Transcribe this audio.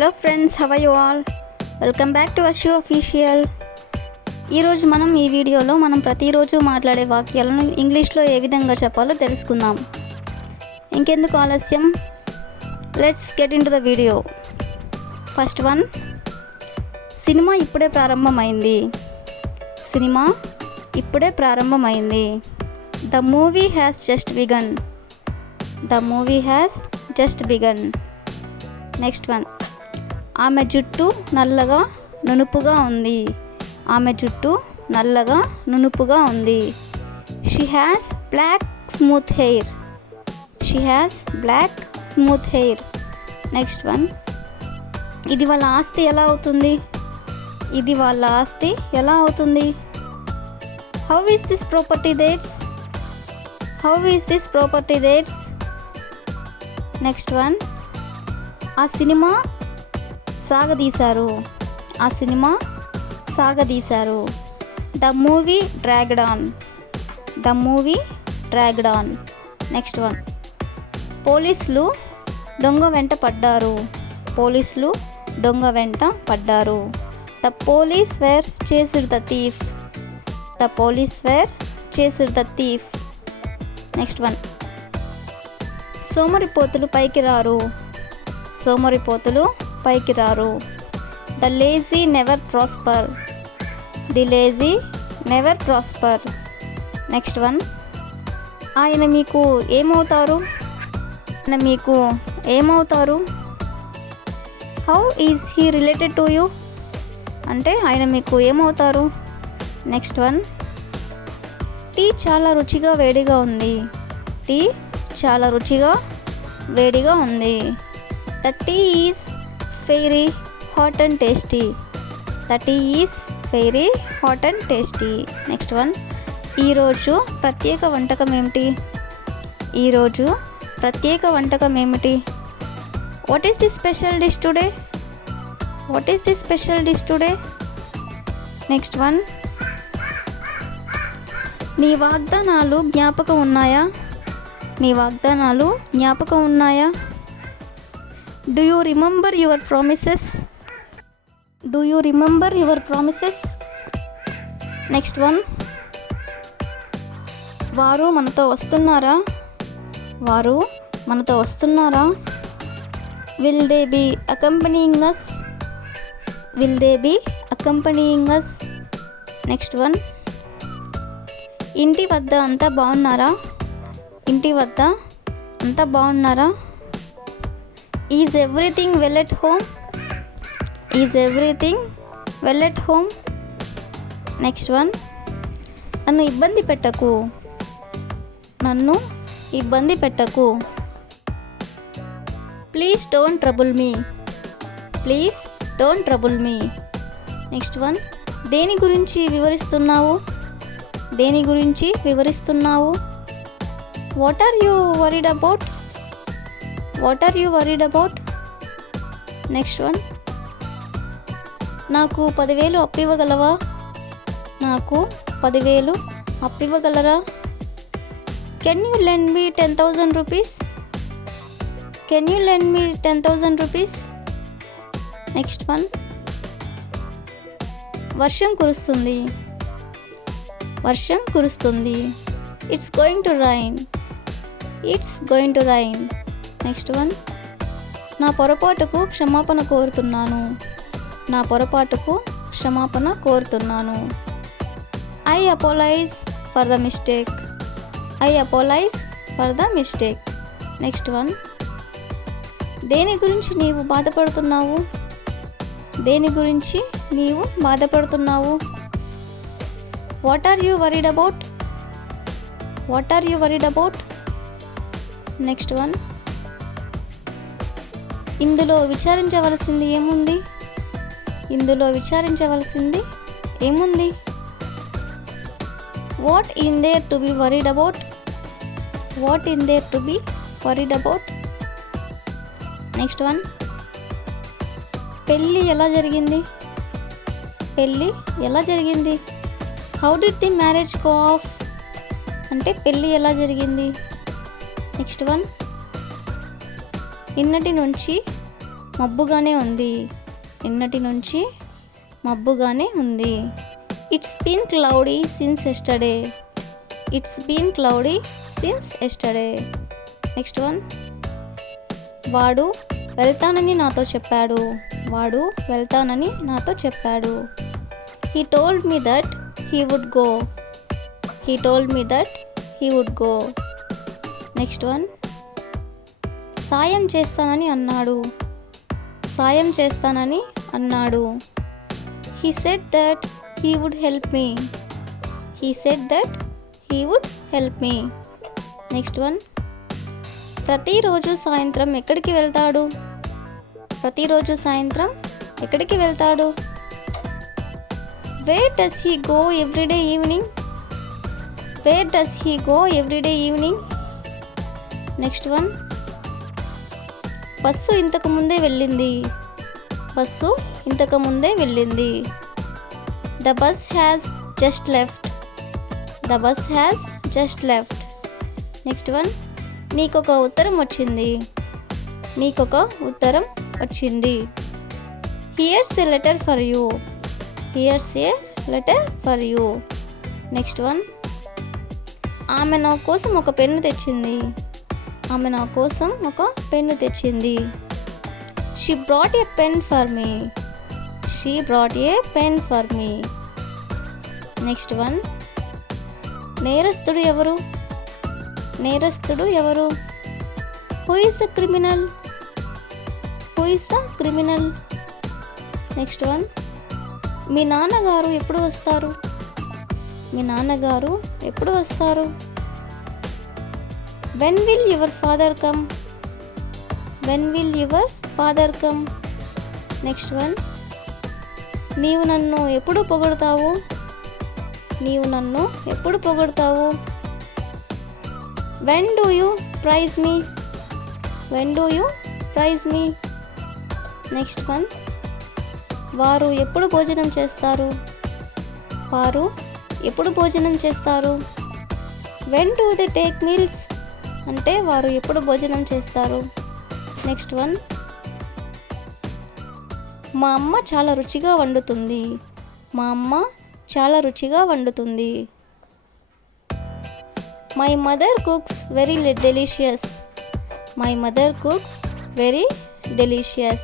Hello friends, how are you all? Welcome back to Ashu official. ఈరోజు మనం ఈ వీడియోలో ప్రతిరోజు మాట్లాడే వాక్యాలను ఇంగ్లీష్లో ఏ విధంగా చెప్పాలో తెలుసుకుందాం. ఇంకెందుకు ఆలస్యం, let's get in to the video. First one, cinema ఇప్పుడే ప్రారంభమైంది. సినిమా ఇప్పుడే ప్రారంభమైంది. The movie has just begun. The movie has just begun. Next one, ఆమె జుట్టు నల్లగా నునుపుగా ఉంది. ఆమె జుట్టు నల్లగా నునుపుగా ఉంది. She has black smooth hair. She has black smooth hair. Next one, ఇది వాళ్ళ ఆస్తి ఎలా అవుతుంది. ఇది వాళ్ళ ఆస్తి ఎలా అవుతుంది. How is this property theirs. How is this property theirs. Next one, ఆ సినిమా సాగదీశారు. ఆ సినిమా సాగదీశారు. The movie dragged on. The movie dragged on. Next one, పోలీసులు దొంగ వెంట పడ్డారు. పోలీసులు దొంగ వెంట పడ్డారు. The police were chased the thief. The police were chased the thief. Next one, సోమరిపోతులు పైకి రారు. సోమరిపోతులు పైకి రారు. The lazy never prosper. The lazy never prosper. Next one, ఆయన మీకు ఏమవుతారు. ఆయన మీకు ఏమవుతారు. How is he related to you. అంటే ఆయన మీకు ఏమవుతారు. నెక్స్ట్ వన్, టీ చాలా రుచిగా వేడిగా ఉంది. టీ చాలా రుచిగా వేడిగా ఉంది. The tea is very hot and tasty. The tea is very hot and tasty. Next one, ఈరోజు ప్రత్యేక వంటకం ఏమిటి. ఈరోజు ప్రత్యేక వంటకం ఏమిటి. What is the special dish today. What is the special dish today. Next one, నీ వాగ్దానాలు జ్ఞాపకం ఉన్నాయా. నీ వాగ్దానాలు జ్ఞాపకం ఉన్నాయా. Do you remember your promises. Do you remember your promises. Next one, వారు మనతో వస్తున్నారా. వారు మనతో వస్తున్నారా. Will they be accompanying us. Will they be accompanying us. Next one, ఇంటి వద్ద అంతా బాగున్నారా. ఇంటి వద్ద అంతా బాగున్నారా. Is everything well at home. Is everything well at home. Next one, నన్ను ఇబ్బంది పెట్టకు. నన్ను ఇబ్బంది పెట్టకు. Please don't trouble me. Please don't trouble me. Next one, దేని గురించి వివరిస్తున్నావు. దేని గురించి వివరిస్తున్నావు. What are you worried about. What are you worried about. Next one, నాకు 10,000 అప్పివ్వగలవా. నాకు 10,000 అప్పివ్వగలరా. Can you lend me 10,000 rupees. Can you lend me 10,000 rupees. Next one, వర్షం కురుస్తుంది. వర్షం కురుస్తుంది. It's going to rain. It's going to rain. Next one, నా పొరపాటుకు క్షమాపణ కోరుతున్నాను. నా పొరపాటుకు క్షమాపణ కోరుతున్నాను. I apologise for the mistake. I apologise for the mistake. Next one, దేని గురించి నీవు బాధపడుతున్నావు. దేని గురించి నీవు బాధపడుతున్నావు. What are you worried about. What are you worried about. Next one, ఇందులో విచారించవలసింది ఏముంది. ఇందులో విచారించవలసింది ఏముంది. What in there to be worried about. What in there to be worried about. Next one, పెళ్ళి ఎలా జరిగింది. పెళ్ళి ఎలా జరిగింది. How did the marriage go of. అంటే పెళ్ళి ఎలా జరిగింది. నెక్స్ట్ వన్, నిన్నటి నుంచి మబ్బుగానే ఉంది. నిన్నటి నుంచి మబ్బుగానే ఉంది. It's been cloudy since yesterday. It's been cloudy since yesterday. Next one, వాడు వెళ్తానని నాతో చెప్పాడు. వాడు వెళ్తానని నాతో చెప్పాడు. He told me that he would go. He told me that he would go. Next one, సాయం చేస్తానని అన్నాడు. సాయం చేస్తానని అన్నాడు. He said that he would help me. He said that he would help me. Next one, ప్రతిరోజు సాయంత్రం ఎక్కడికి వెళ్తాడు. ప్రతిరోజు సాయంత్రం ఎక్కడికి వెళ్తాడు. Where does he go every day evening? Where does he go every day evening? Next one, bus ఇంతకు ముందే వెళ్ళింది. బస్సు ఇంతకు ముందే వెళ్ళింది. The bus has just left. The bus has just left. Next one, నీకొక ఉత్తరం వచ్చింది. నీకొక ఉత్తరం వచ్చింది. Here's a letter for you. Here's a letter for you. Next one, ఆమె నా కోసం ఒక పెన్ను తెచ్చింది. ఆమె నా కోసం ఒక పెన్ను తెచ్చింది. She brought a pen for me. She brought a pen for me. Next one, నేరస్తుడు ఎవరు. నేరస్తుడు ఎవరు. Who is the criminal? Who is the criminal? Next one, మీ నాన్నగారు ఎప్పుడు వస్తారు. మీ నాన్నగారు ఎప్పుడు వస్తారు. When will your father come? When will your father come? Next one, నీవు నన్ను ఎప్పుడు పొగడతావు. నీవు నన్ను ఎప్పుడు పొగడతావు. When do you praise me? When do you praise me? Next one, వారు ఎప్పుడు భోజనం చేస్తారు. వారు ఎప్పుడు భోజనం చేస్తారు. When do they take meals? అంటే వారు ఎప్పుడు భోజనం చేస్తారు. నెక్స్ట్ వన్, మా అమ్మ చాలా రుచిగా వండుతుంది. మా అమ్మ చాలా రుచిగా వండుతుంది. My mother cooks very delicious. My mother cooks very delicious.